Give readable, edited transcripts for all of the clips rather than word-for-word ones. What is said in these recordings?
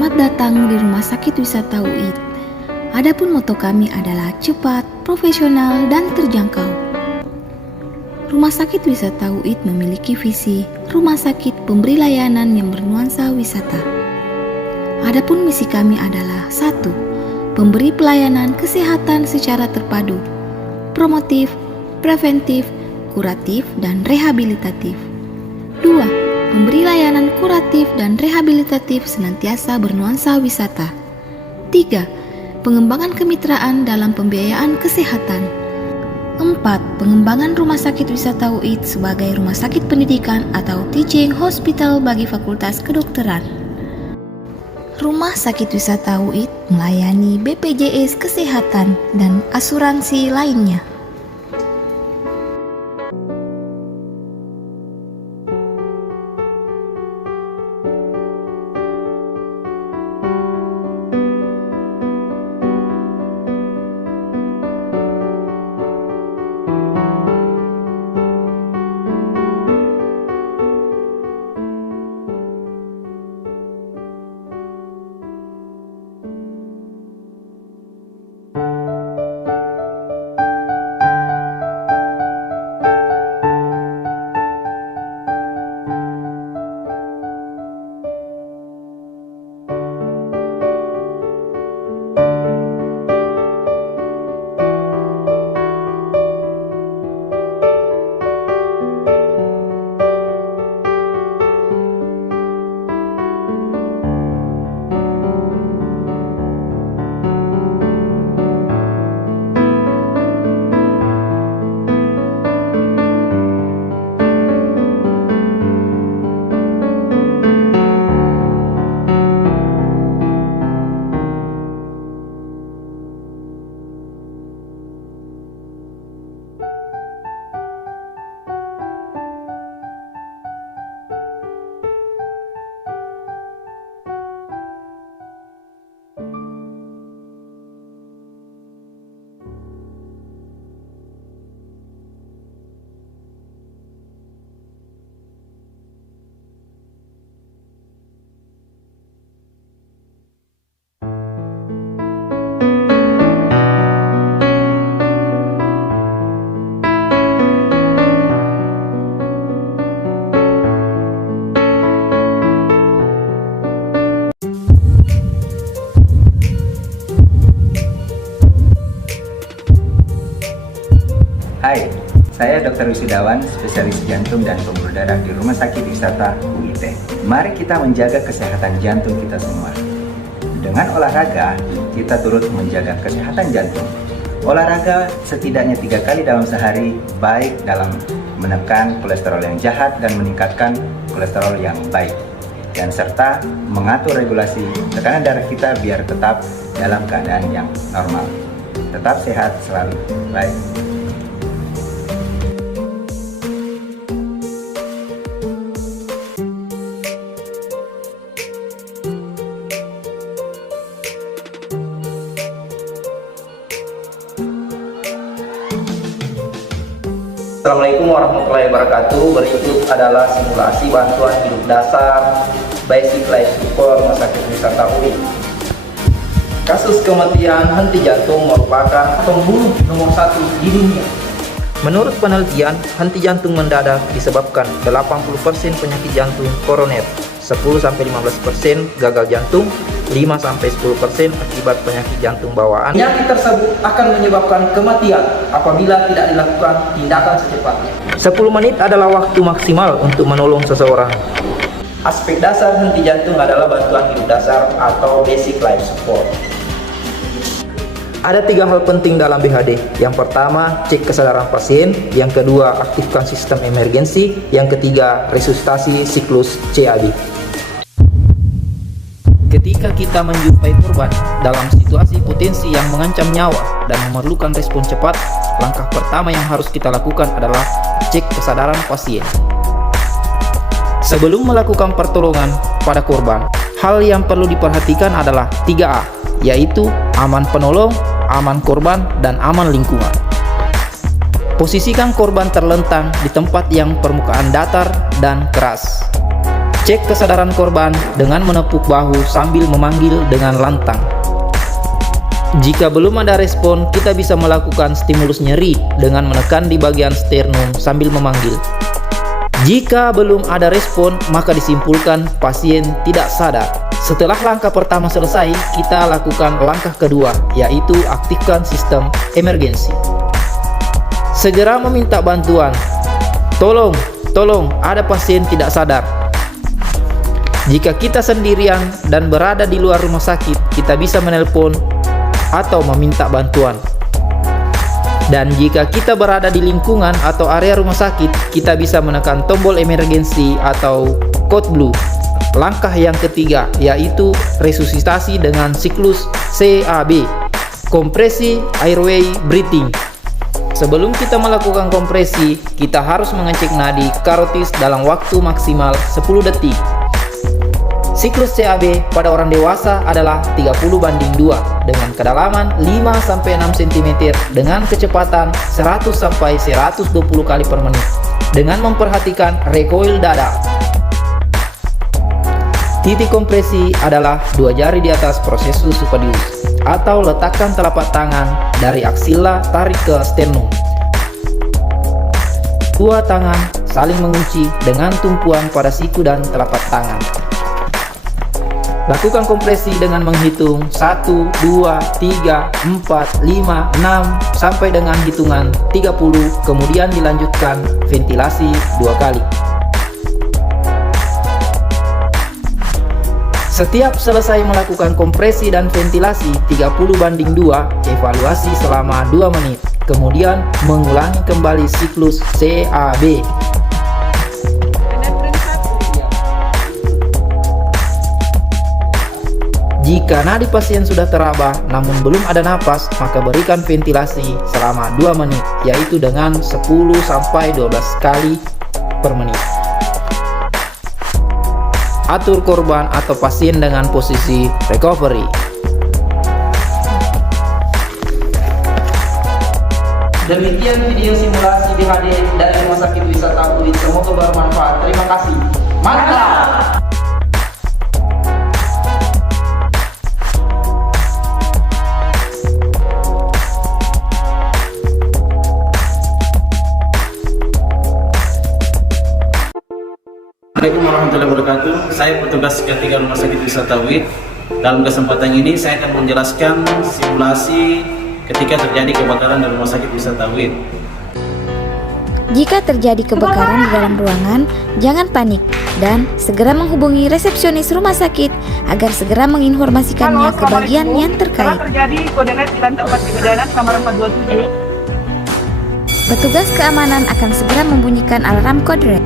Selamat datang di Rumah Sakit Wisata UIT. Adapun moto kami adalah cepat, profesional, dan terjangkau. Rumah Sakit Wisata UIT memiliki visi rumah sakit pemberi layanan yang bernuansa wisata. Adapun misi kami adalah 1. Pemberi pelayanan kesehatan secara terpadu, promotif, preventif, kuratif, dan rehabilitatif. 2. Memberi layanan kuratif dan rehabilitatif senantiasa bernuansa wisata. 3. Pengembangan kemitraan dalam pembiayaan kesehatan. 4. Pengembangan Rumah Sakit Wisata UIT sebagai rumah sakit pendidikan atau teaching hospital bagi Fakultas Kedokteran. Rumah Sakit Wisata UIT melayani BPJS Kesehatan dan asuransi lainnya. Hai, saya Dr. Wisudawan, spesialis jantung dan pembuluh darah di Rumah Sakit Wisata UIT. Mari kita menjaga kesehatan jantung kita semua. Dengan olahraga, kita turut menjaga kesehatan jantung. Olahraga setidaknya 3 kali dalam sehari, baik dalam menekan kolesterol yang jahat dan meningkatkan kolesterol yang baik. Dan serta mengatur regulasi tekanan darah kita biar tetap dalam keadaan yang normal. Tetap sehat selalu. Baik. Assalamualaikum warahmatullahi wabarakatuh. Berikut adalah simulasi bantuan hidup dasar Basic Life Support Rumah Sakit Wisata UIT. Kasus kematian henti jantung merupakan pembunuh nomor 1 di dunia. Menurut penelitian, henti jantung mendadak disebabkan 80% penyakit jantung koroner, 10-15% gagal jantung, 5-10% akibat penyakit jantung bawaan. Penyakit tersebut akan menyebabkan kematian apabila tidak dilakukan tindakan secepatnya. 10 menit adalah waktu maksimal untuk menolong seseorang. Aspek dasar henti jantung adalah bantuan hidup dasar atau basic life support. Ada 3 hal penting dalam BHD. Yang pertama, cek kesadaran pasien. Yang kedua, aktifkan sistem emergensi. Yang ketiga, resusitasi siklus CAD. Ketika kita menjumpai korban dalam situasi potensi yang mengancam nyawa dan memerlukan respon cepat, langkah pertama yang harus kita lakukan adalah cek kesadaran pasien. Sebelum melakukan pertolongan pada korban, hal yang perlu diperhatikan adalah 3A, yaitu aman penolong, aman korban, dan aman lingkungan. Posisikan korban terlentang di tempat yang permukaan datar dan keras. Cek kesadaran korban dengan menepuk bahu sambil memanggil dengan lantang. Jika belum ada respon, kita bisa melakukan stimulus nyeri dengan menekan di bagian sternum sambil memanggil. Jika belum ada respon, maka disimpulkan pasien tidak sadar. Setelah langkah pertama selesai, kita lakukan langkah kedua, yaitu aktifkan sistem emergensi. Segera meminta bantuan. Tolong, ada pasien tidak sadar. Jika kita sendirian dan berada di luar rumah sakit, kita bisa menelpon atau meminta bantuan. Dan jika kita berada di lingkungan atau area rumah sakit, kita bisa menekan tombol emergensi atau code blue. Langkah yang ketiga yaitu resusitasi dengan siklus CAB, kompresi airway breathing. Sebelum kita melakukan kompresi, kita harus mengecek nadi karotis dalam waktu maksimal 10 detik. Siklus CAB pada orang dewasa adalah 30:2 dengan kedalaman 5-6 cm dengan kecepatan 100-120 kali per menit dengan memperhatikan recoil dada. Titik kompresi adalah 2 jari di atas prosesus supadius atau letakkan telapak tangan dari aksila tarik ke sternum. 2 tangan saling mengunci dengan tumpuan pada siku dan telapak tangan. Lakukan kompresi dengan menghitung 1, 2, 3, 4, 5, 6 sampai dengan hitungan 30, kemudian dilanjutkan ventilasi 2 kali. Setiap selesai melakukan kompresi dan ventilasi 30:2, evaluasi selama 2 menit, kemudian mengulangi kembali siklus CAB. Jika nadi pasien sudah teraba namun belum ada napas, maka berikan ventilasi selama 2 menit, yaitu dengan 10-12 kali per menit. Atur korban atau pasien dengan posisi recovery. Demikian video simulasi DHD dari Rumah Sakit Wisata UIT. Semoga bermanfaat. Terima kasih. Mantap! Assalamualaikum warahmatullahi wabarakatuh. Saya petugas ketiga Rumah Sakit Wisata UIT. Dalam kesempatan ini saya akan menjelaskan simulasi ketika terjadi kebakaran di Rumah Sakit Wisata UIT. Jika terjadi kebakaran di dalam ruangan, jangan panik dan segera menghubungi resepsionis rumah sakit agar segera menginformasikannya ke bagian yang terkait. Terjadi koordinat di lantai 4 di Medanan, kamar 427. Petugas keamanan akan segera membunyikan alarm kode red.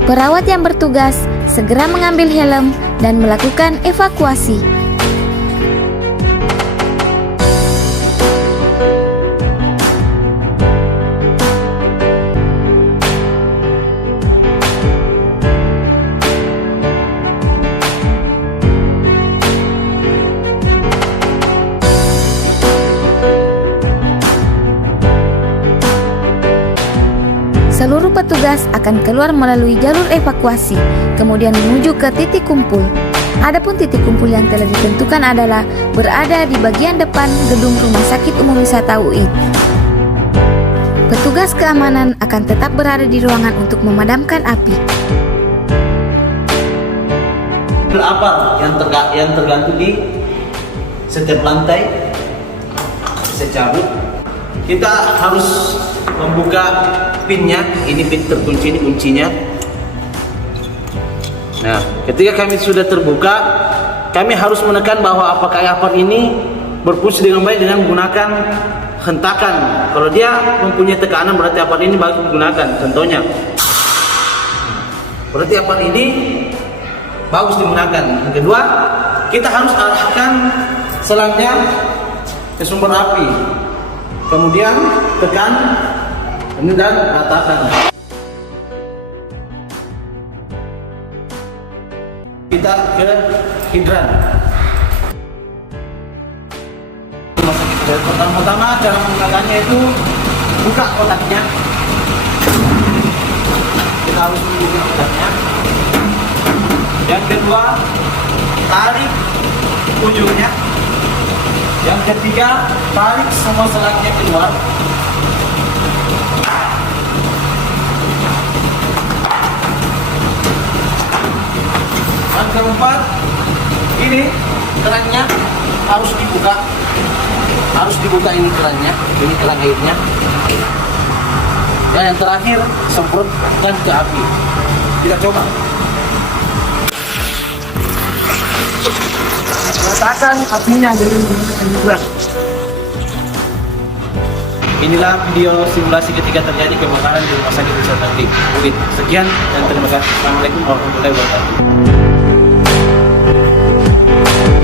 Perawat yang bertugas segera mengambil helm dan melakukan evakuasi. Seluruh petugas akan keluar melalui jalur evakuasi, kemudian menuju ke titik kumpul. Adapun titik kumpul yang telah ditentukan adalah berada di bagian depan gedung Rumah Sakit Umum Wisata UIT. Petugas keamanan akan tetap berada di ruangan untuk memadamkan api. Apa yang tergantung di setiap lantai bisa cabut. Kita harus membuka pinnya. Ini pin terkunci, ini kuncinya. Nah, ketika kami sudah terbuka, kami harus menekan bahwa apakah apar ini berfungsi dengan baik dengan menggunakan hentakan. Kalau dia mempunyai tekanan berarti apar ini bagus digunakan, contohnya. Berarti apar ini bagus digunakan. Yang kedua, kita harus arahkan selangnya ke sumber api. Kemudian tekan ini dan ratakan. Kita ke hidran. Pertama-tama cara menggunakannya itu buka kotaknya. Kita harus membuka kotaknya. Yang kedua, tarik ujungnya. Yang ketiga, tarik semua selangnya keluar. Yang keempat, ini kerannya harus dibuka. Harus dibuka ini kerannya, ini keran airnya. Dan yang terakhir, semprotkan ke api. Kita coba. Ratakan apinya dari menggunakan. Inilah video simulasi ketika terjadi kebakaran di Rumah Sakit Wisata UIT. Sekian dan terima kasih. Assalamualaikum warahmatullahi wabarakatuh.